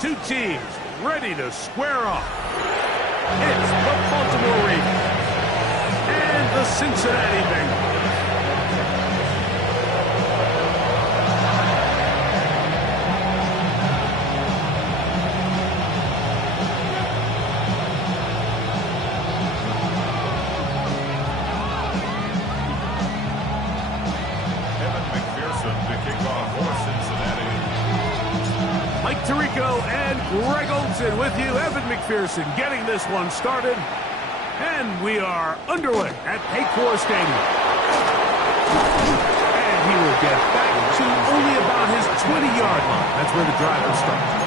Two teams ready to square off. It's the Baltimore Ravens and the Cincinnati Bengals. Tirico and Greg Olsen with you. Evan McPherson getting this one started. And we are underway at Paycor Stadium. And he will get back to only about his 20-yard line. That's where the drive will start.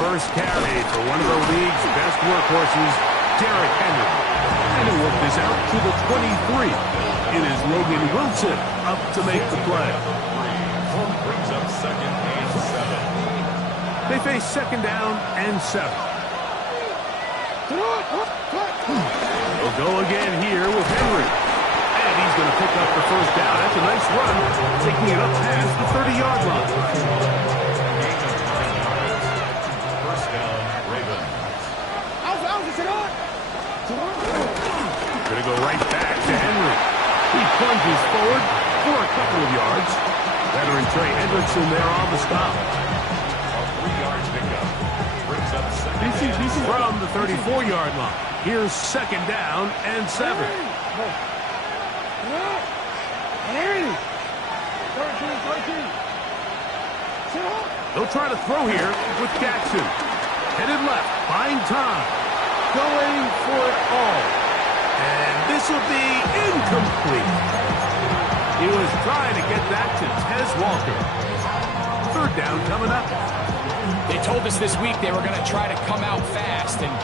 First carry for one of the league's best workhorses, Derrick Henry. And he'll work this out to the 23. It is Logan Wilson up to make the play. Brings up 2nd and 7. They face 2nd down and 7. They'll go again here with Henry. And he's going to pick up the first down. That's a nice run, taking it up past the 30-yard line. Going to go right back to Henry. He plunges forward for a couple of yards. Veteran Trey Hendrickson there on the stop. A 3-yard pickup. Brings up 2nd. From the 34-yard line. Here's 2nd down and 7. They'll try to throw here with Jackson. Headed left, buying time. Going for it all. And this will be incomplete. He was trying to get that to Tez Walker. 3rd down coming up. They told us this week they were going to try to come out fast. And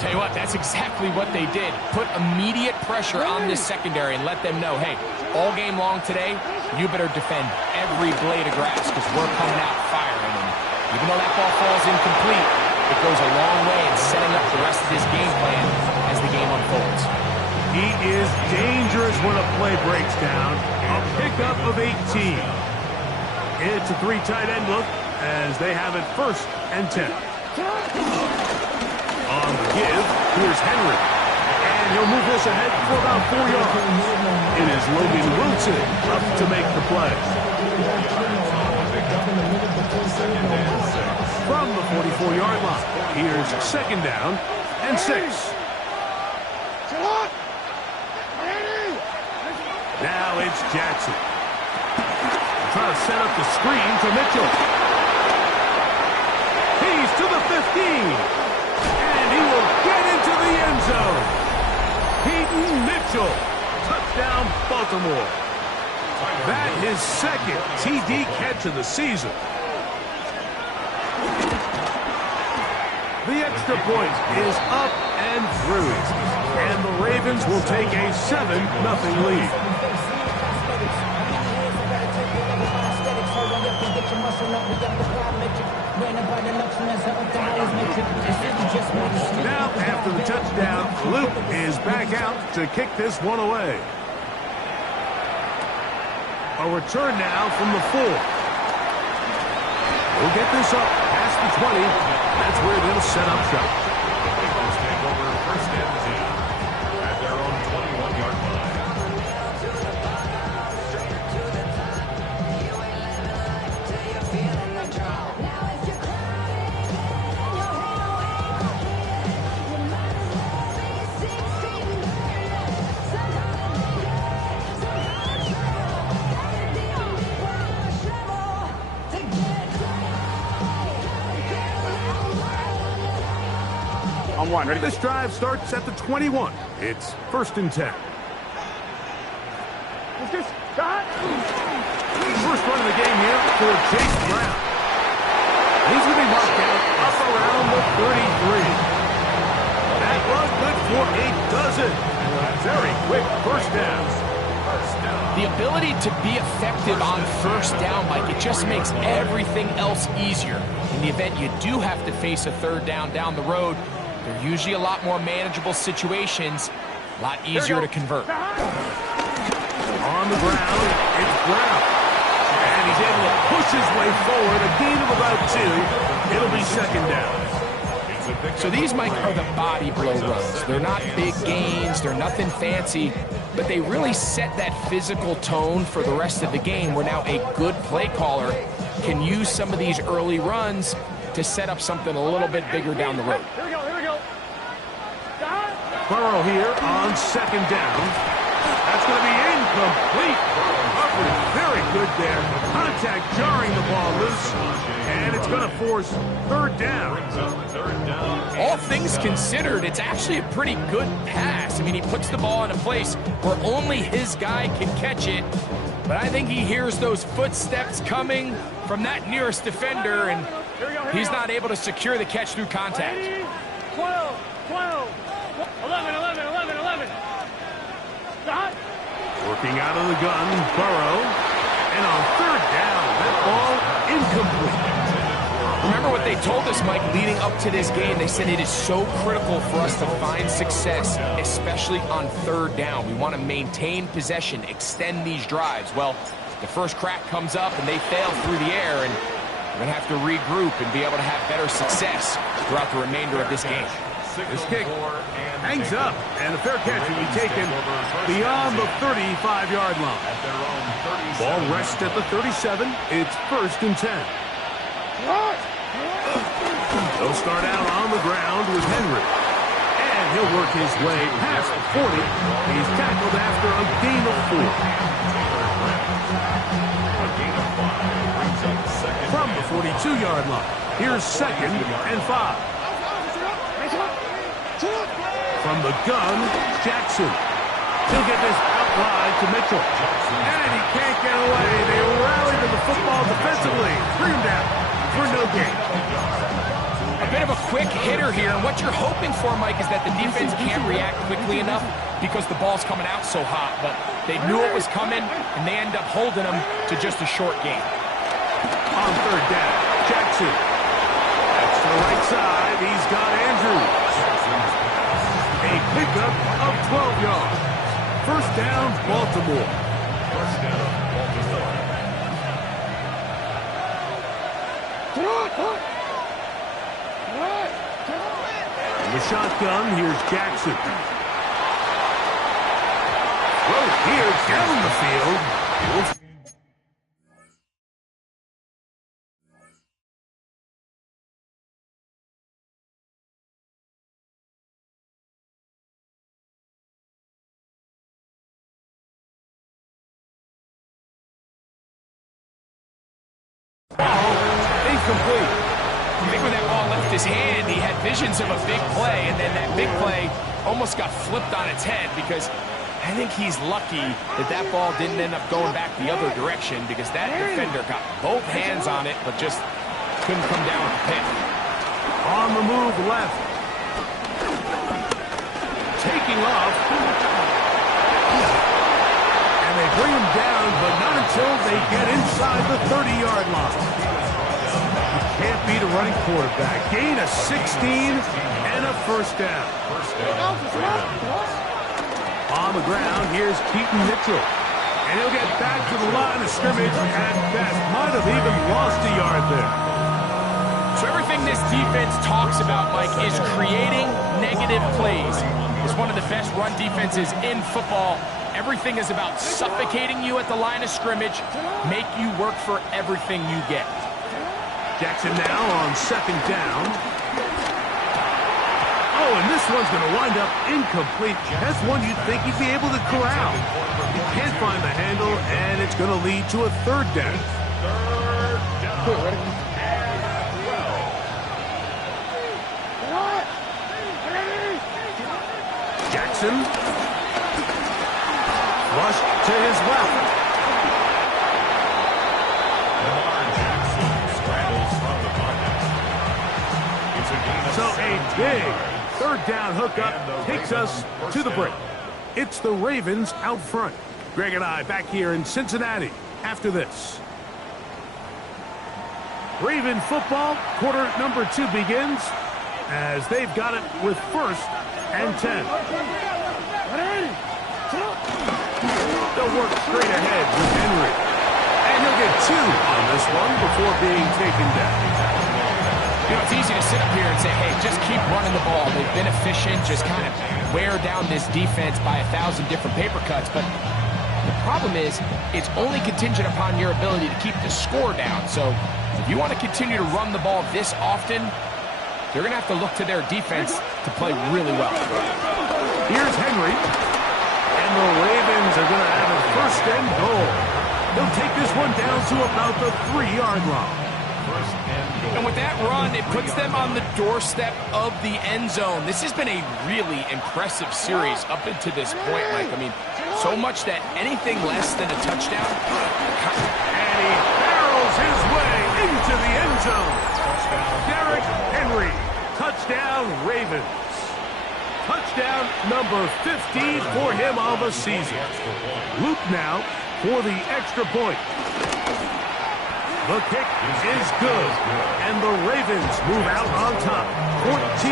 tell you what, that's exactly what they did. Put immediate pressure on this secondary and let them know, hey, all game long today, you better defend every blade of grass because we're coming out firing. And even though that ball falls incomplete, it goes a long way in setting up the rest of this game plan as the game unfolds. He is dangerous when a play breaks down. A pickup of 18. It's a 3 tight end look as they have it 1st and 10. On the give, here's Henry. And he'll move this ahead for about 4 yards. It is Logan Wilson up to make the play. From the 44-yard line, here's 2nd down and 6. Now it's Jackson. Trying to set up the screen to Mitchell. He's to the 15. And he will get into the end zone. Peyton Mitchell. Touchdown, Baltimore. That is 2nd TD catch of the season. The extra point is up and through. And the Ravens will take a 7-0 lead. Now, after the touchdown, Luke is back out to kick this one away. A return now from the 4. We'll get this up past the 20. That's where they'll set up shop. Bengals take over 1st and 10 at their own 21-yard line. On 1, ready? This drive starts at the 21. It's 1st and 10. First run of the game here for Chase Brown. He's going to be marked out up around the 33. That was good for a dozen. And a very quick 1st down. The ability to be effective on first down, Mike, it just makes everything else easier. In the event you do have to face a third down the road, they're usually a lot more manageable situations, a lot easier to convert. On the ground, it's Brown. And he's able to push his way forward, a gain of about 2. It'll be second down. So these, Mike, are the body blow runs. They're not big gains, they're nothing fancy, but they really set that physical tone for the rest of the game where now a good play caller can use some of these early runs to set up something a little bit bigger down the road. Here we go. Burrow here on second down. That's going to be incomplete. Very good there. Contact jarring the ball loose. And it's going to force third down. All things considered, it's actually a pretty good pass. I mean, he puts the ball in a place where only his guy can catch it. But I think he hears those footsteps coming from that nearest defender, and he's not able to secure the catch through contact. 12, 11. Stop. Working out of the gun, Burrow. And on third down, that ball incomplete. Remember what they told us, Mike, leading up to this game. They said it is so critical for us to find success, especially on third down. We want to maintain possession, extend these drives. Well, the first crack comes up and they fail through the air, and we're going to have to regroup and be able to have better success throughout the remainder of this game. This kick hangs up, and a fair catch will be taken beyond the 35-yard line. Ball rests at the 37. It's 1st and 10. They'll start out on the ground with Henry. And he'll work his way past the 40. He's tackled after a gain of 4. From the 42-yard line, here's 2nd and 5. From the gun, Jackson. He'll get this out wide to Mitchell. And he can't get away. They rally to the football defensively. Bring him down for no gain. A bit of a quick hitter here. And what you're hoping for, Mike, is that the defense can't react quickly enough because the ball's coming out so hot. But they knew it was coming, and they end up holding them to just a short gain. On third down, Jackson. That's to the right side. He's got Andrews. A pickup of 12 yards. First down, Baltimore. In the shotgun, here's Jackson. Throw here down the field. Incomplete. I think when that ball left his hand, he had visions of a big play, and then that big play almost got flipped on its head because I think he's lucky that that ball didn't end up going back the other direction because that defender got both hands on it but just couldn't come down with the pick. On the move left. Taking off. And they bring him down, but not until they get inside the 30-yard line. Can't beat a running quarterback. Gain of 16 and a first down. On the ground, here's Keaton Mitchell. And he'll get back to the line of scrimmage at best. Might have even lost a yard there. So everything this defense talks about, Mike, is creating negative plays. It's one of the best run defenses in football. Everything is about suffocating you at the line of scrimmage, make you work for everything you get. Jackson now on second down. Oh, and this one's going to wind up incomplete. That's one you'd think he'd be able to corral. He can't find the handle, and it's going to lead to a third down. Jackson. Rushed to his left. So a big third down hookup takes us to the break. It's the Ravens out front. Greg and I back here in Cincinnati after this. Raven football, quarter number 2 begins as they've got it with 1st and 10. They'll work straight ahead with Henry. And he'll get 2 on this one before being taken down. You know, it's easy to sit up here and say, hey, just keep running the ball. They've been efficient, just kind of wear down this defense by 1,000 different paper cuts. But the problem is, it's only contingent upon your ability to keep the score down. So if you want to continue to run the ball this often, you're going to have to look to their defense to play really well. Here's Henry. And the Ravens are going to have a 1st and goal. They'll take this one down to about the 3-yard line. And with that run, it puts them on the doorstep of the end zone. This has been a really impressive series up until this point, Mike. I mean, so much that anything less than a touchdown. And he barrels his way into the end zone. Derrick Henry, touchdown Ravens. Touchdown number 15 for him on the season. Luke now for the extra point. The kick is good, and the Ravens move out on top, 14-0.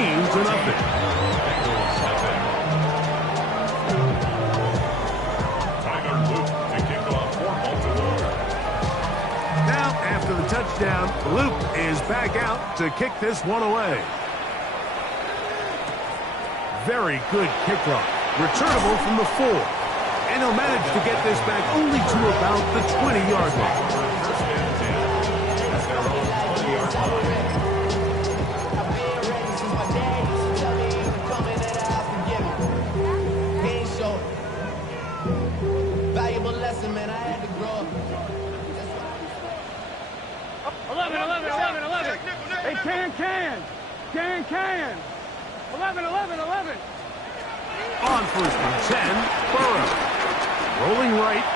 Now, after the touchdown, Luke is back out to kick this one away. Very good kickoff, returnable from the 4, and he'll manage to get this back only to about the 20-yard line. Valuable lesson, man. I had to grow up. 11. Hey, can. 11. On 1st and 10, Burrow. Rolling right.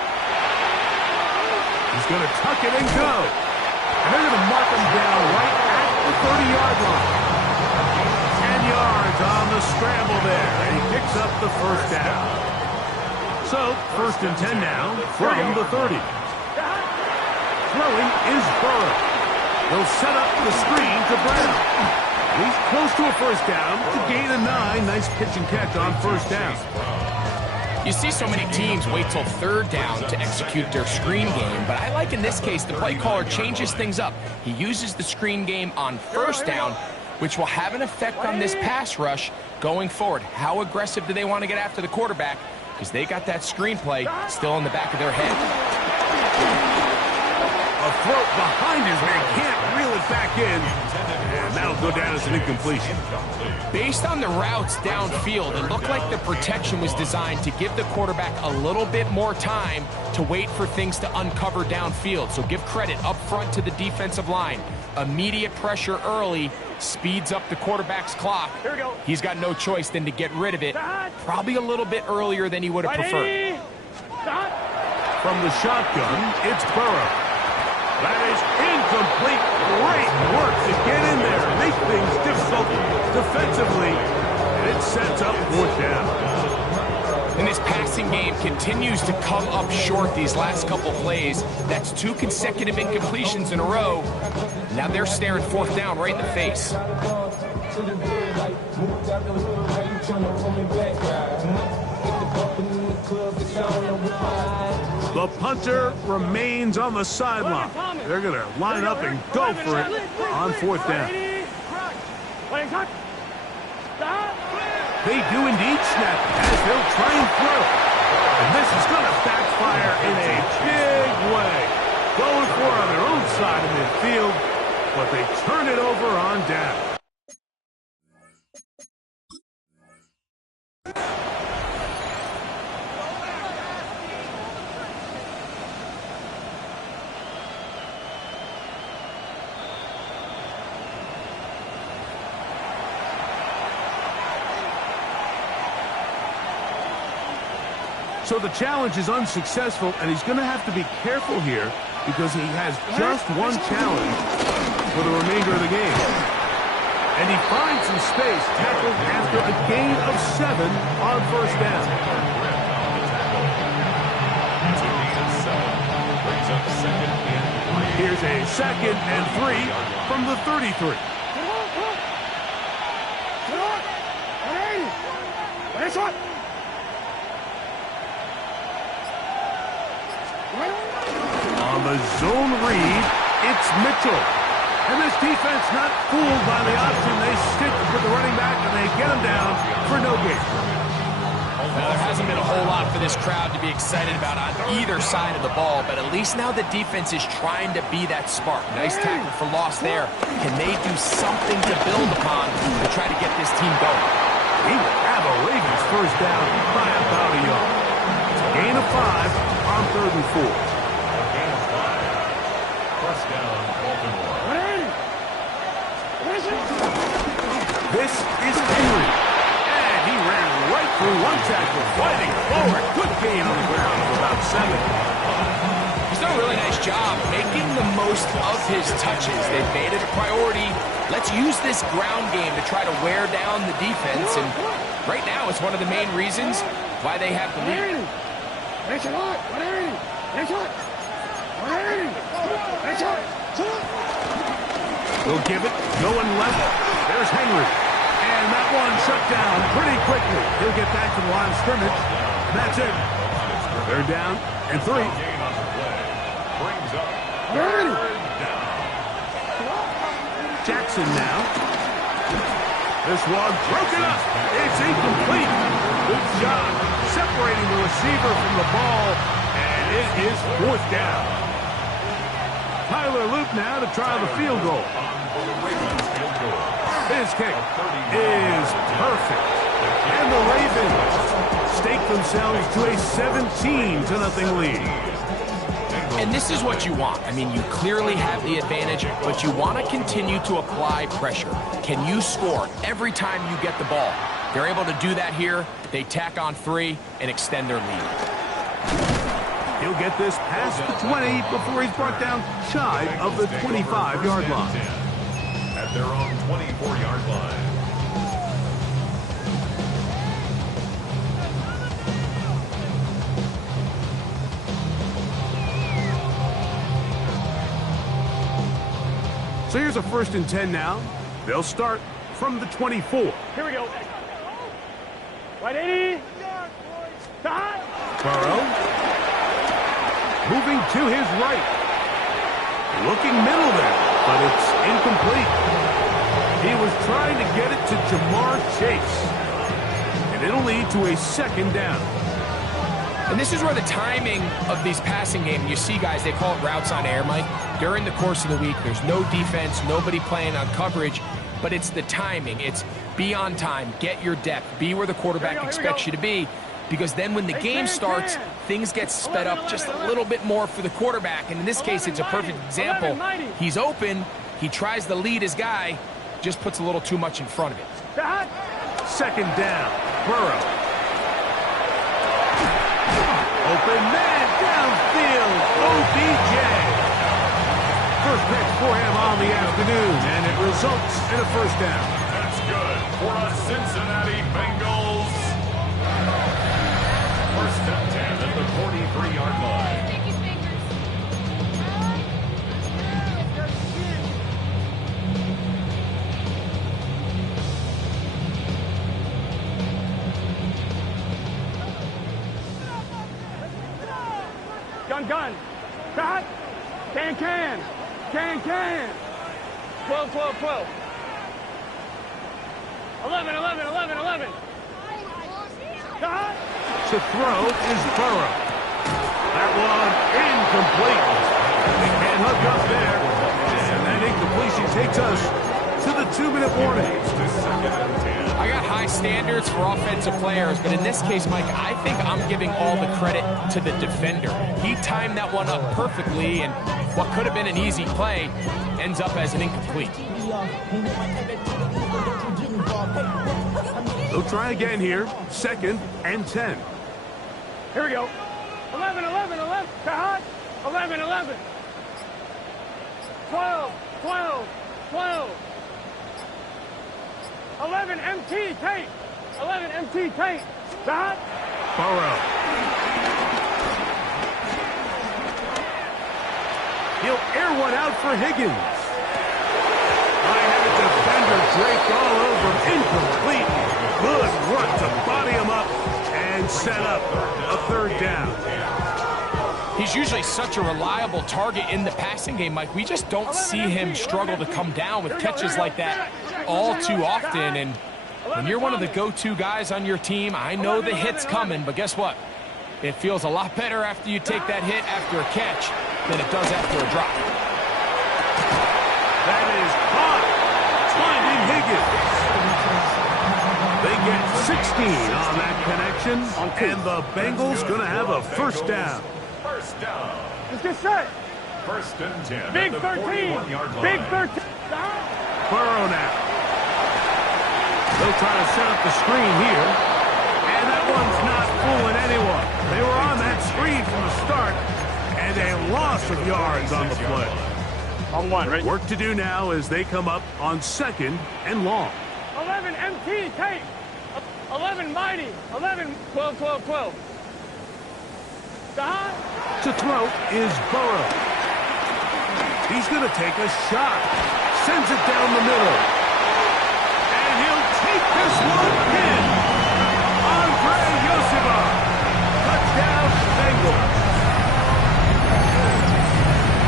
He's going to tuck it and go. And they're going to mark him down right at the 30-yard line. 10 yards on the scramble there, and he picks up the 1st down. So, 1st and 10 now from the 30. Throwing is Burrow. He'll set up the screen to Brown. He's close to a 1st down to gain a 9. Nice pitch and catch on 1st down. You see so many teams wait till 3rd down to execute their screen game, but I like in this case the play caller changes things up. He uses the screen game on 1st down, which will have an effect on this pass rush going forward. How aggressive do they want to get after the quarterback? Because they got that screenplay still in the back of their head. A throw behind his man, can't reel it back in. And that'll go down as an incompletion. Based on the routes downfield, it looked like the protection was designed to give the quarterback a little bit more time to wait for things to uncover downfield. So give credit up front to the defensive line. Immediate pressure early speeds up the quarterback's clock. Here we go. He's got no choice than to get rid of it. Probably a little bit earlier than he would have preferred. From the shotgun, it's Burrow. That is incomplete. Great work to get in there. Make things difficult defensively. And it sets up 4th down. And this passing game continues to come up short these last couple plays. That's 2 consecutive incompletions in a row. Now they're staring 4th down right in the face. The punter remains on the sideline. They're going to line up and go for it on 4th down. They do indeed snap as they'll try and throw. And this is going to backfire in a big way. Going for it on their own side of midfield, but they turn it over on down. So the challenge is unsuccessful, and he's going to have to be careful here because he has just one challenge for the remainder of the game. And he finds some space, tackled after a gain of 7 on 1st down. Here's a 2nd and 3 from the 33. On the zone read, it's Mitchell. And this defense not fooled by the option. They stick with the running back, and they get him down for no gain. Now, there hasn't been a whole lot for this crowd to be excited about on either side of the ball, but at least now the defense is trying to be that spark. Nice tackle for loss there. Can they do something to build upon to try to get this team going? He will have a Ravens first down by about a yard. It's a gain of 5 on 3rd and 4. First down, Baltimore. This is Henry. And he ran right through one tackle, fighting forward. Good gain on the ground for about 7. He's done a really nice job making the most of his touches. They've made it a priority. Let's use this ground game to try to wear down the defense. And right now, it's one of the main reasons why they have the lead. We'll give it. Going left. There's Henry. And that one shut down pretty quickly. He'll get back to the line of scrimmage. And that's it. They're down and 3. Gain on the play. Brings up 3rd down. Jackson now. This one broken up. It's incomplete. Good job separating the receiver from the ball. And it is 4th down. Tyler Luke now to try the field goal. His kick is perfect. And the Ravens stake themselves to a 17-0 lead. And this is what you want. I mean, you clearly have the advantage, but you want to continue to apply pressure. Can you score every time you get the ball? They're able to do that here. They tack on 3 and extend their lead. He'll get this past the 20 before he's brought down shy of the 25-yard line. At their own 24-yard line. So here's a 1st and 10 now. They'll start from the 24. Here we go. Right 80. Burrow. Moving to his right. Looking middle there, but it's incomplete. He was trying to get it to Jamar Chase. And it'll lead to a 2nd down. And this is where the timing of these passing games, you see guys, they call it routes on air, Mike. During the course of the week, there's no defense, nobody playing on coverage, but it's the timing. It's be on time, get your depth, be where the quarterback expects you to be, because then when the game starts, things get sped up just a little bit more for the quarterback. And in this case, it's a perfect example. He's open, he tries to lead his guy, just puts a little too much in front of it. 2nd down, Burrow. Open man downfield, OBJ. First catch for him on the afternoon, and it results in a 1st down. That's good for the Cincinnati Bengals. 1st and 10 at the 43-yard line. Gun. Cut. Can. 12. 11. Cut. To throw is Burrow. That one incomplete. They can't hook up there. And that incompletion takes us to the 2-minute warning. I got high standards for offensive players, but in this case, Mike, I think I'm giving all the credit to the defender. He timed that one up perfectly, and what could have been an easy play ends up as an incomplete. They'll try again here. 2nd and 10. Here we go. 11. Cut. 11. 12. 11 MT Tate. Cut. Burrow. He'll air one out for Higgins. I have a defender draped all over. Incomplete. Good work to body him up and set up a third down. He's usually such a reliable target in the passing game, Mike. We just don't see him struggle to come down with catches like that all too often. And when you're one of the go-to guys on your team, I know the hit's coming, but guess what? It feels a lot better after you take that hit after a catch than it does after a drop. That is caught. Finding Higgins. They get 16 on that connection, and the Bengals going to have a first down. First down. Let's get set. First and 10. Big 13. Big 13. Burrow now. They'll try to set up the screen here. And that one's not fooling anyone. They were on that screen from the start, and a loss of yards on the play. On one, right? Work to do now as they come up on 2nd and long. 11 MT, tape. 11 mighty. 11, 12, 12, 12. To throw is Burrow. He's going to take a shot. Sends it down the middle. And he'll take this one in. Andre Yosiva. Touchdown, Bengals.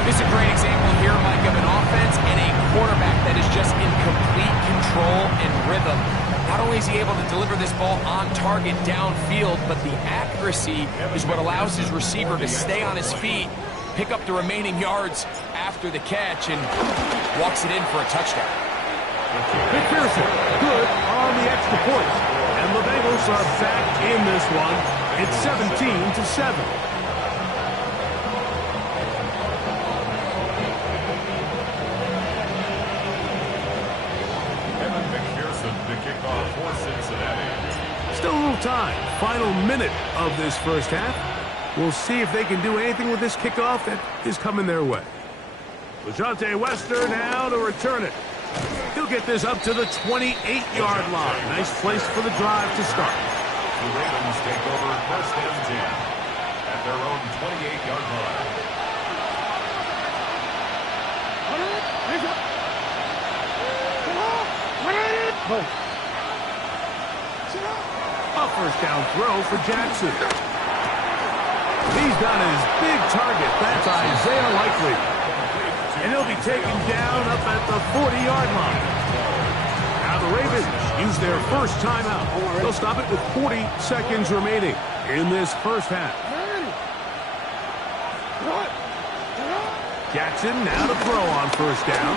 This is a great example here, Mike, of an offense and a quarterback that is just in complete control and rhythm. Not only is he able to deliver this ball on target downfield, but the accuracy is what allows his receiver to stay on his feet, pick up the remaining yards after the catch, and walks it in for a touchdown. McPherson, good on the extra point. And the Bengals are back in this one. It's 17-7. To kick off for Cincinnati. Still a little time. Final minute of this first half. We'll see if they can do anything with this kickoff that is coming their way. LaJohntay Wester now to return it. He'll get this up to the 28-yard line. Nice place for the drive to start. The Ravens take over first and 10 at their own 28-yard line. A first down throw for Jackson. He's got his big target. That's Isaiah Likely. And he'll be taken down up at the 40-yard line. Now the Ravens use their first timeout. They'll stop it with 40 seconds remaining in this first half. Jackson now to throw on first down.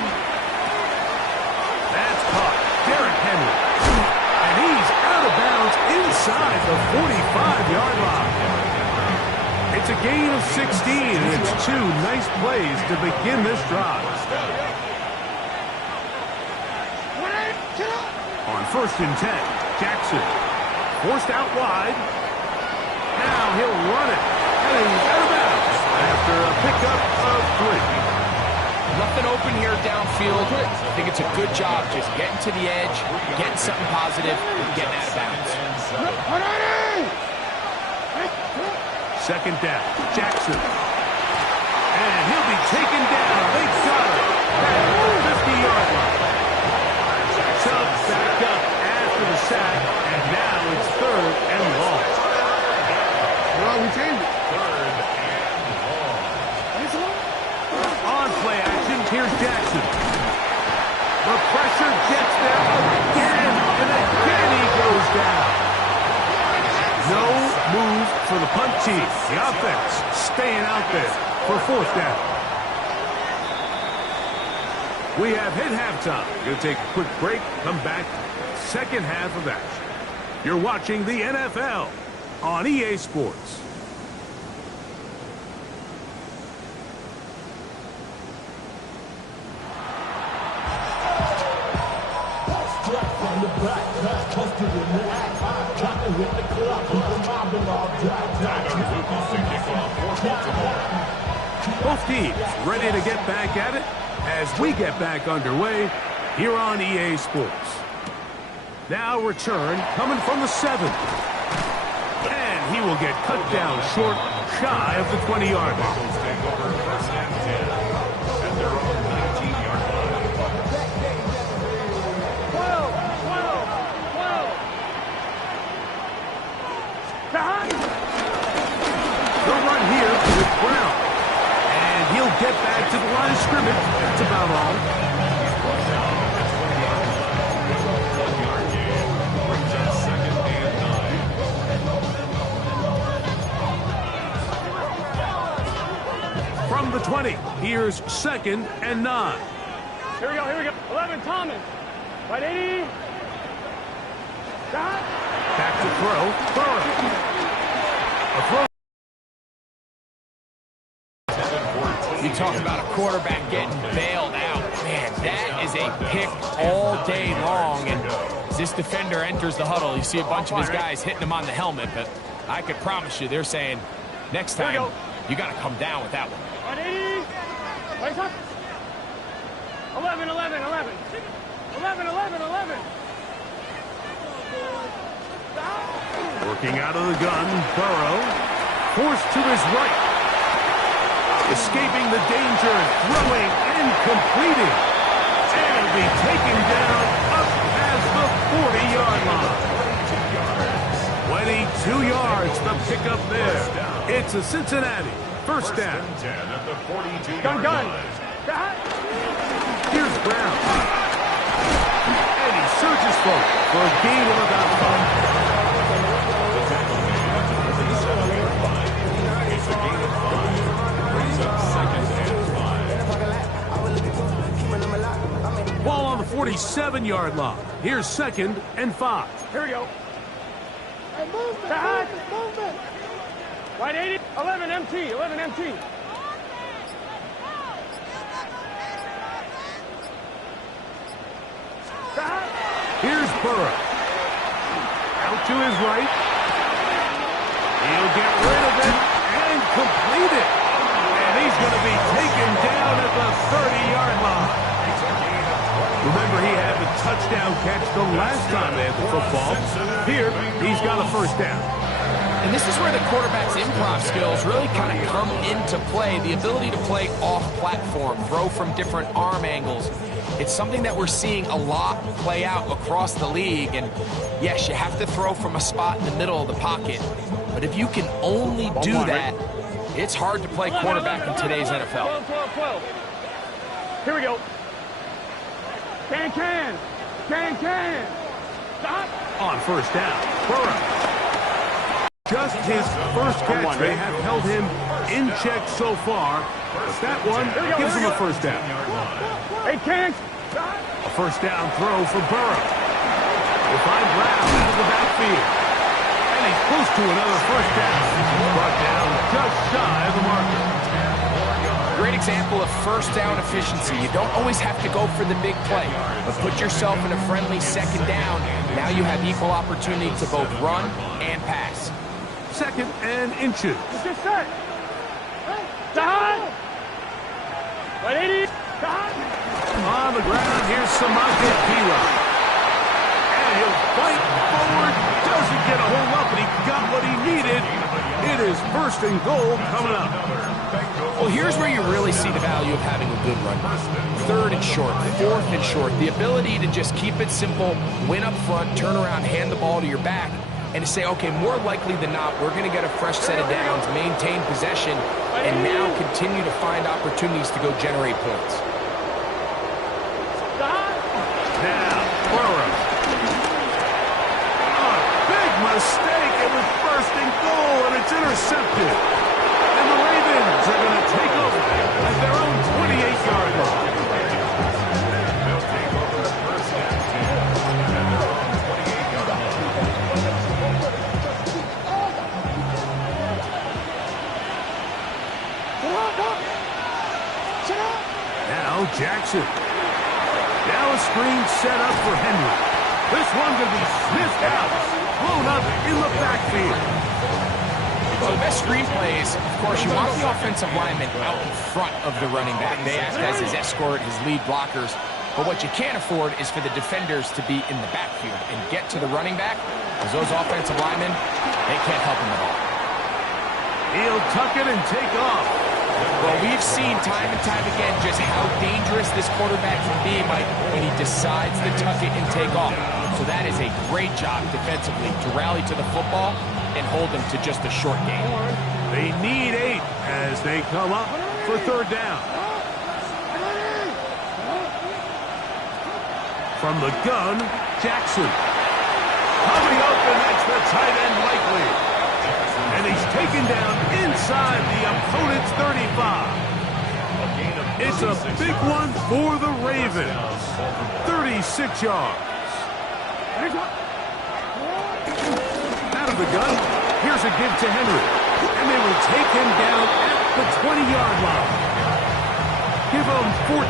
That's caught. Derrick Henry. And he's out of bounds inside the 45-yard line. It's a gain of 16, and it's 2 nice plays to begin this drive. On first and 10, Jackson forced out wide. Now he'll run it, and he's out of bounds after a pickup of 3. Nothing open here downfield. I think it's a good job just getting to the edge, getting something positive, and getting out of bounds. Second down, Jackson. And he'll be taken down. They got it at the 50-yard line. Chubb's back up after the sack, and now it's 3rd and long. Third and long. On play action, here's Jackson. The pressure gets there again, and again he goes down. No move for the punt team. The offense staying out there for 4th down. We have hit halftime. We'll take a quick break, come back, second half of action. You're watching the NFL on EA Sports. Both teams ready to get back at it as we get back underway here on EA Sports. Now return coming from the 7. And he will get cut down short, shy of the 20-yard line. get to the line of scrimmage. That's about all. From the 20, here's 2nd and 9. Here we go, here we go. 11, Thomas. Right 80. Stop. Back to throw, Burrow. A throw. You talk about a quarterback getting bailed out. Man, that is a pick all day long. And as this defender enters the huddle, you see a bunch of his guys hitting him on the helmet. But I could promise you, they're saying, next time, you got to come down with that one. 180. Right up. 11, 11, 11. 11, 11, 11. Working out of the gun, Burrow. Forced to his right. Escaping the danger, throwing and completing. And it'll be taken down up past the 40-yard line. 22 yards, the pickup there. It's a Cincinnati first down. Gun. Here's Brown. And he surges forward for a gain of about 5. Ball on the 47-yard line. Here's 2nd and 5. Here we go. Movement. Right 80. 11 MT. 11 MT. Here's Burrow. Out to his right. He'll get rid of it and complete it. And he's going to be taken down at the 30-yard line. Remember, he had the touchdown catch the last time they had the football. Here, he's got a first down. And this is where the quarterback's improv skills really kind of come into play. The ability to play off-platform, throw from different arm angles. It's something that we're seeing a lot play out across the league. And yes, you have to throw from a spot in the middle of the pocket. But if you can only do that, it's hard to play quarterback in today's NFL. 12. Here we go. Can. Stop. On first down, Burrow. Just his first catch. They have held him in check so far. But that one gives him a first down. Hey, Can. A first down throw for Burrow. We'll find Brown out of the backfield. And he's close to another first down. Brought down just shy of the marker. Great example of first down efficiency. You don't always have to go for the big play, but put yourself in a friendly second down. Now you have equal opportunity to both run and pass. 2nd and inches. Just set. Stop. Right 80. Stop. On the ground, here's Samaka Kila. And he'll fight forward. Doesn't get a hold up, but he got what he needed. It is 1st and goal coming up. Well, here's where you really see the value of having a good run. 3rd and short, 4th and short. The ability to just keep it simple, win up front, turn around, hand the ball to your back, and to say, okay, more likely than not, we're going to get a fresh set of downs, maintain possession, and now continue to find opportunities to go generate points. Now, Burrow. A big mistake. It was 1st and goal, and it's intercepted. And the Ravens are going to take over at their own 28-yard line. They'll take over the first and 28-yard line. Now Jackson. Now a screen set up for Henry. This one going to be sniffed out. Blown up in the backfield. So the best screen plays, of course, you want the offensive lineman out in front of the running back. They act as his escort, his lead blockers. But what you can't afford is for the defenders to be in the backfield and get to the running back, because those offensive linemen, they can't help him at all. He'll tuck it and take off. Well, we've seen time and time again just how dangerous this quarterback can be, Mike, when he decides to tuck it and take off. So that is a great job defensively to rally to the football and hold them to just a short game. They need 8 as they come up for 3rd down. From the gun, Jackson. Coming open, that's the tight end likely. And he's taken down inside the opponent's 35. It's a big one for the Ravens. 36 yards. Out of the gun, here's a give to Henry. And they will take him down at the 20-yard line. Give him 14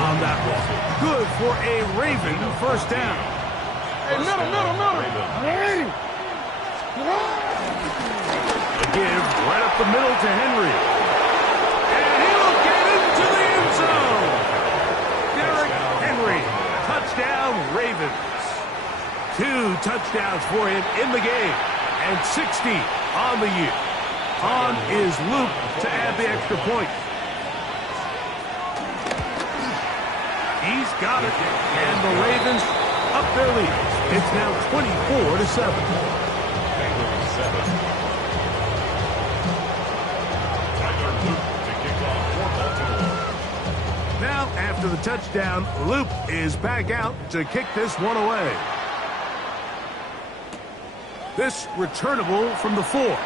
on that one. Good for a Raven first down. Hey, middle. Hey! The give right up the middle to Henry. And he'll get into the end zone. Derrick Henry, touchdown Ravens. 2 touchdowns for him in the game. And 60 on the year. On is Luke to add the extra point. He's got it. And the Ravens up their lead. It's now 24-7. Now, after the touchdown, Luke is back out to kick this one away. This returnable from the 4.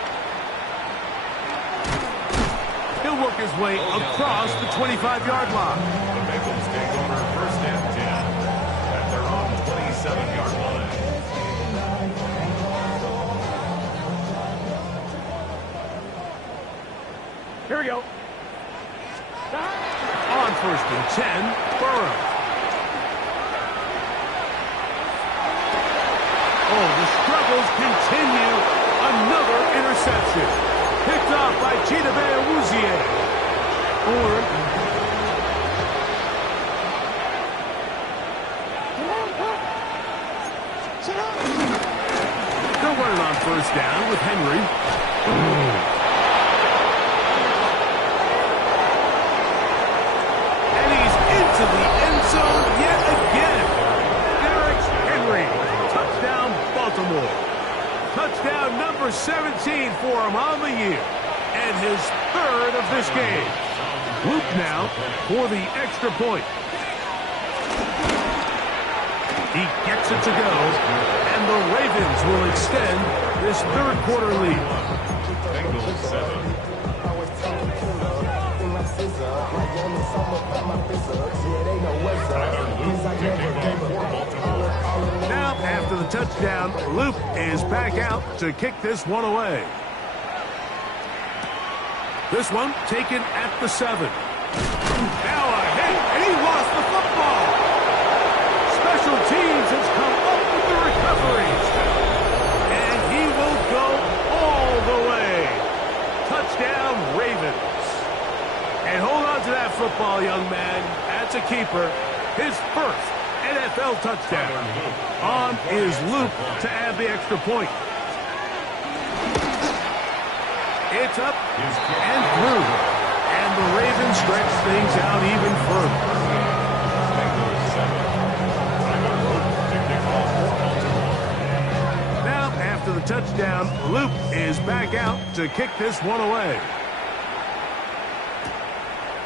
He'll work his way across the 25-yard line. The Bengals take over first and 10 at their own 27-yard line. Here we go. On first and 10, Burrow. Oh, the struggles continue. Another interception. Picked off by Chidobe Awuzie. They're running on first down with Henry. And he's into the end zone yet again. Derrick Henry. Touchdown, Baltimore. Touchdown number 17 for him on the year. And his 3rd of this game. Luke now for the extra point. He gets it to go. And the Ravens will extend this 3rd quarter lead. Bengals 7. Now, after the touchdown, Luke is back out to kick this one away. This one taken at the 7. Now a hit, and he lost the football. Special teams has come up with the recovery. And he will go all the way. Touchdown, Ravens. And hold on to that football, young man. That's a keeper. His first NFL touchdown. On is Luke to add the extra point. It's up and through. And the Ravens stretch things out even further. Now, after the touchdown, Luke is back out to kick this one away.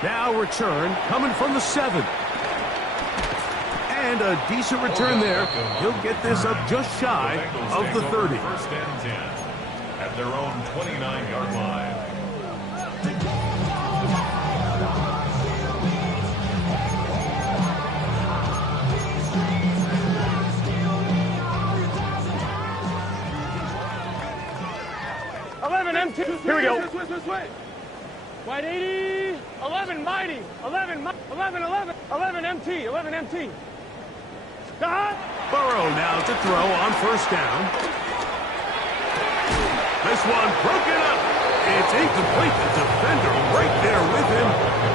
Now return coming from the 7. And a decent return there. He'll get this up just shy of the 30. First and 10 at their own 29-yard line. MT. Here we go. Wide 80. 11 mighty. 11 MT. 11 MT. Burrow now to throw on first down. This one broken up. It's incomplete. The defender right there with him.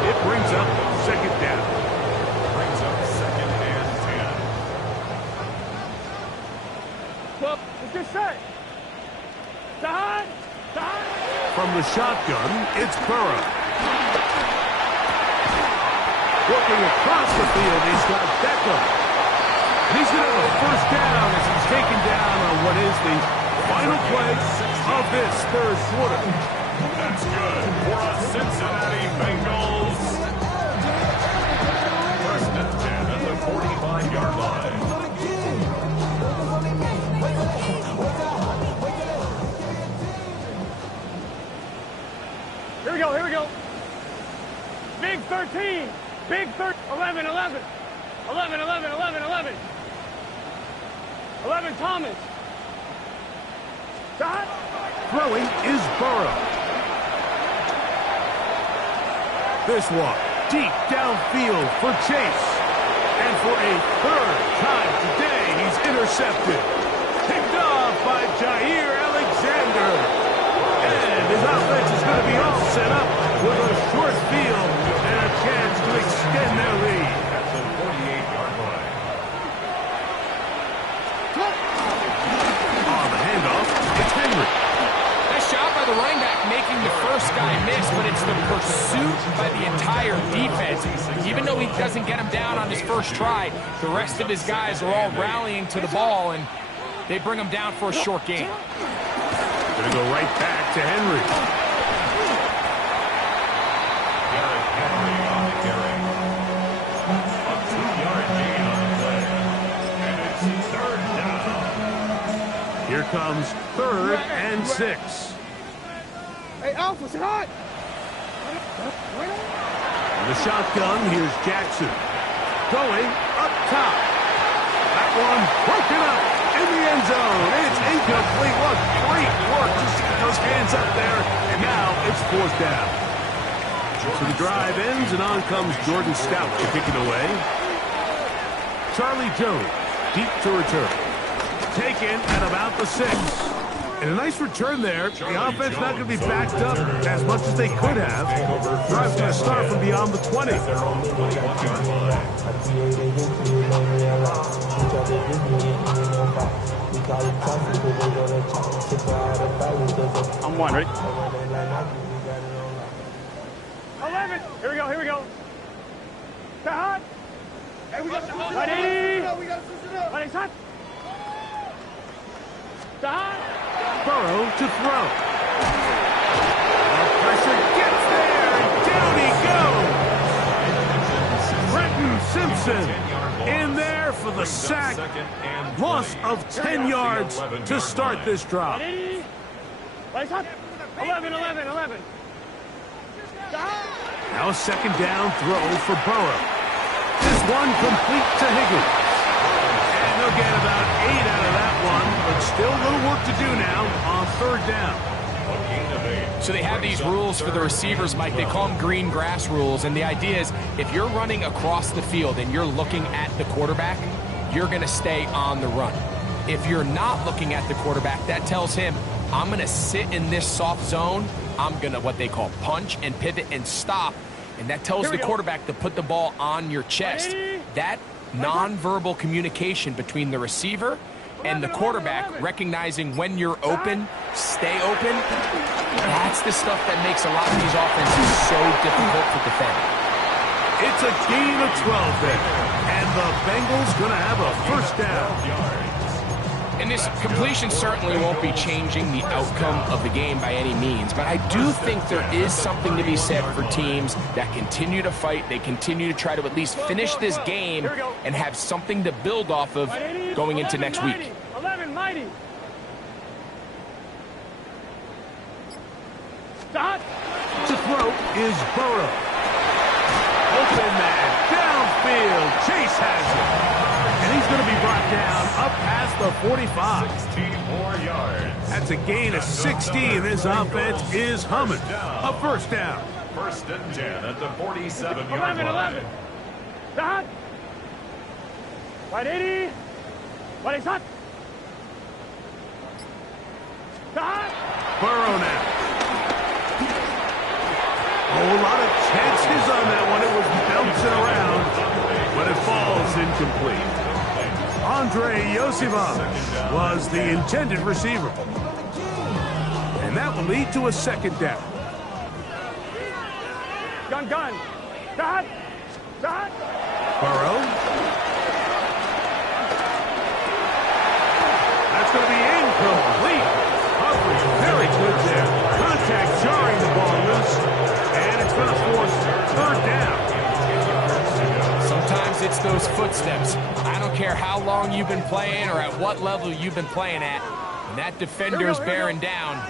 It brings up second down. Brings up second and 10. Well, let's get set. From the shotgun, it's Burrow. Working across the field, he's got Beckham. He's going to have a first down as he's taken down on what is the final play of this third quarter. That's good for a Cincinnati Bengals. First and 10 at the 45-yard line. Big third. 11, 11. 11, 11, 11, 11. 11, Thomas. Dot. Throwing is Burrow. This one, deep downfield for Chase. And for a third time today, he's intercepted. Picked off by Jair Alexander. And his offense is going to be all set up with a short field and a chance to extend their lead. At the 48-yard line. On the handoff, it's Henry. Nice job by the running back making the first guy miss, but it's the pursuit by the entire defense. Even though he doesn't get him down on his first try, the rest of his guys are all rallying to the ball, and they bring him down for a short gain. Going to go right back to Henry. Derrick Henry on the carry. A 2-yard gain on the play. And it's third down. Here comes 3rd and 6. Hey, Alpha, sit hot. On the shotgun, here's Jackson. Going up top. That one broken up in the end zone. It's incomplete. What great work. Just get those hands up there. And now it's 4th down. So the drive ends, and on comes Jordan Stout to kick it away. Charlie Jones, deep to return. Taken at about the 6. And a nice return there. The offense not going to be backed up as much as they could have. Drive's going to start from beyond the 20. Their own 21-yard line. I'm one, ready? 11. Here we go, here we go. Stay hot. Hey, we got to switch it up. We got to switch it up. Ready, hot. Stay hot. Burrow to throw. The pressure gets there, and down he goes. Brenton Simpson in there for the sack. Loss of 10 yards to start this drive. Ready? Ready, hot. 11, 11, 11. Stay hot. Now a 2nd down throw for Burrow. This one complete to Higgins. And they'll get about 8 out of that one, but still a little work to do now on 3rd down. So they have these rules for the receivers, Mike. They call them green grass rules, and the idea is if you're running across the field and you're looking at the quarterback, you're going to stay on the run. If you're not looking at the quarterback, that tells him, I'm going to sit in this soft zone. I'm going to what they call punch and pivot and stop, and that tells the quarterback to put the ball on your chest. That nonverbal communication between the receiver and the quarterback, recognizing when you're open, stay open, that's the stuff that makes a lot of these offenses so difficult to defend. It's a gain of 12 there, and the Bengals going to have a 1st down. And this completion certainly won't be changing the outcome of the game by any means, but I do think there is something to be said for teams that continue to fight. They continue to try to at least finish this game and have something to build off of going into next week. 11, mighty. Stop. To throw is Burrow. Open man, downfield. Chase has it. And he's going to be brought down up past the 45. 16 more yards. That's a gain of 16. This offense is humming. A 1st down. 1st and 10 at the 47-yard 11, line. 11. Stop. Right 80. Right, hot. Stop. Burrow now. Oh, a lot of chances on that one. It was bouncing around, but it falls incomplete. Andre Yosivas was the intended receiver. And that will lead to a 2nd down. Gun. Stop. Burrow. That's going to be incomplete. Coverage very good there. Contact jarring the ball loose. And it's going to force 3rd down. Sometimes it's those footsteps. I don't care how long you've been playing or at what level you've been playing at. When that defender's bearing down,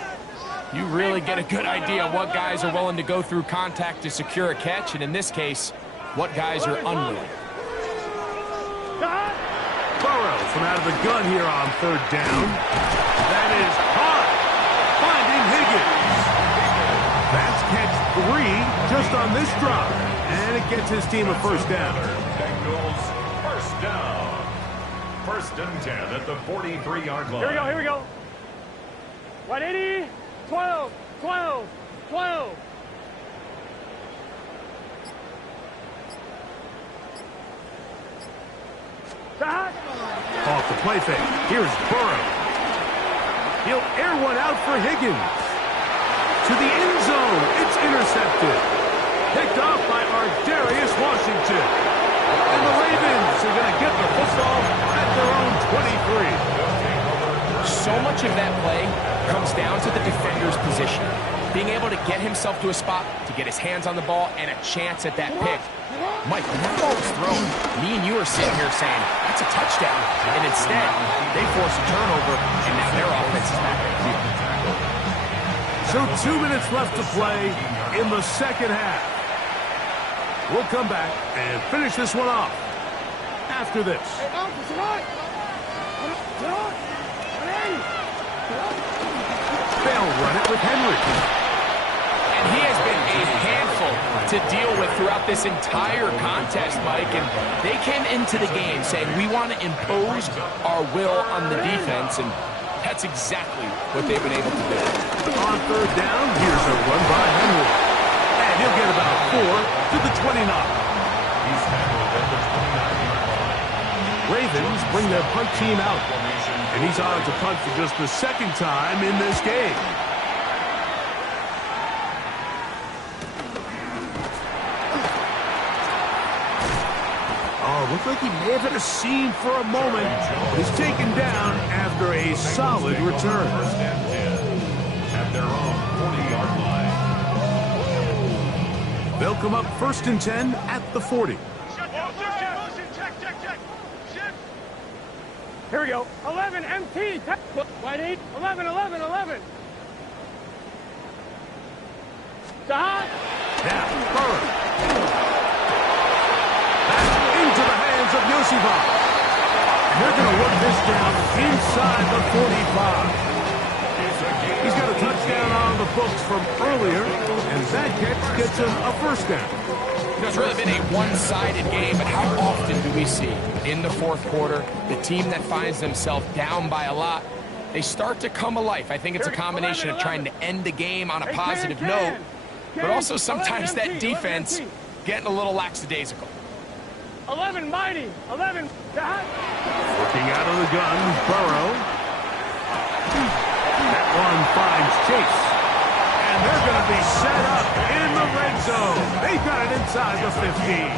you really get a good idea of what guys are willing to go through contact to secure a catch. And in this case, what guys are unwilling. Burrow from out of the gun here on third down. That is hot. Finding Higgins. That's catch 3 just on this drive. And it gets his team a first down. Bengals first down. First and 10 at the 43-yard line. Here we go. 180, 12, 12, 12. Off the play fake. Here's Burrow. He'll air one out for Higgins. To the end zone. It's intercepted. Picked off by Darius Washington. And the Ravens are going to get the football at their own 23. So much of that play comes down to the defender's position. Being able to get himself to a spot, to get his hands on the ball, and a chance at that pick. Mike, when that ball was thrown, me and you are sitting here saying, that's a touchdown. And instead, they force a turnover, and now their offense is back on the field. So 2 minutes left to play in the second half. We'll come back and finish this one off after this. They'll run it with Henry. And he has been a handful to deal with throughout this entire contest, Mike. And they came into the game saying, we want to impose our will on the defense. And that's exactly what they've been able to do. On third down, here's a run by Henry. And he'll get about 4 to the 29. He's handled at the 29-yard line. Ravens bring their punt team out. And he's on to punt for just the second time in this game. Oh, looked like he may have hit a seam for a moment. He's taken down after a solid return. First and 10 at their own 40-yard line. They'll come up first and 10 at the 40. Here we go. 11, MT. Wide 8. 11, 11, 11. Sahad. Now, Burrow. Back into the hands of Yosifov. And they're going to work this down inside the 45. He's got a touchdown on the books from earlier, and that catch gets him a first down. It's really been a one-sided game, but how often do we see in the fourth quarter the team that finds themselves down by a lot, they start to come alive? I think it's a combination of trying to end the game on a positive note, but also sometimes that defense getting a little lackadaisical. 11, mighty. 11, Sahad. Working out of the gun, Burrow. That one finds Chase. And they're going to be set up in the red zone. They've got it inside the 15.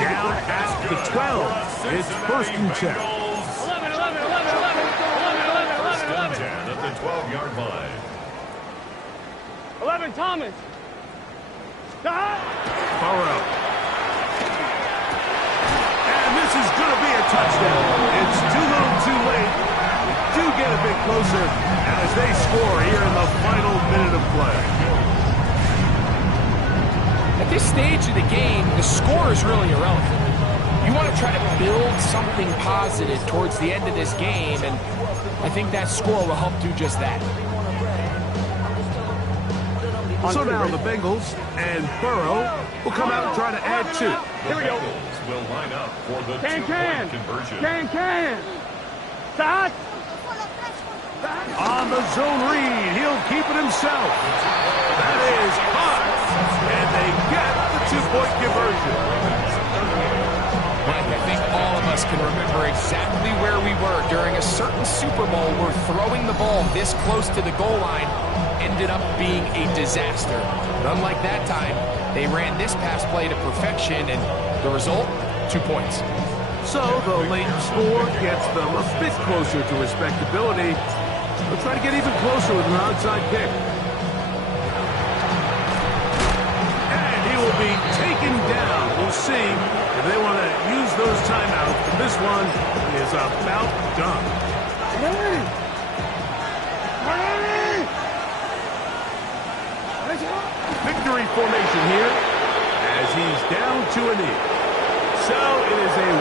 Down at the 12. It's first and 10. 11, 11, 11, 11, 11, 11, 11, 11. At the 12-yard line. 11, Thomas. Sahad. Burrow. And this is going to be a touchdown. It's too little too late. We do get a bit closer as they score here in the final minute of play. At this stage of the game, the score is really irrelevant. You want to try to build something positive towards the end of this game, and I think that score will help do just that. So now the Bengals and Burrow will come out and try to add 2. Here we go. Will line up for the Can. conversion. Can. Sahad. On the zone read, he'll keep it himself. That is hot. And they get the 2-point conversion. Mike, I think all of us can remember exactly where we were during a certain Super Bowl where throwing the ball this close to the goal line ended up being a disaster. But unlike that time, they ran this pass play to perfection, and the result, 2 points. So the late score gets them a bit closer to respectability. They'll try to get even closer with an onside kick. And he will be taken down. We'll see if they want to use those timeouts. But this one is about done. Victory formation here as he's down to a knee. So it is a win.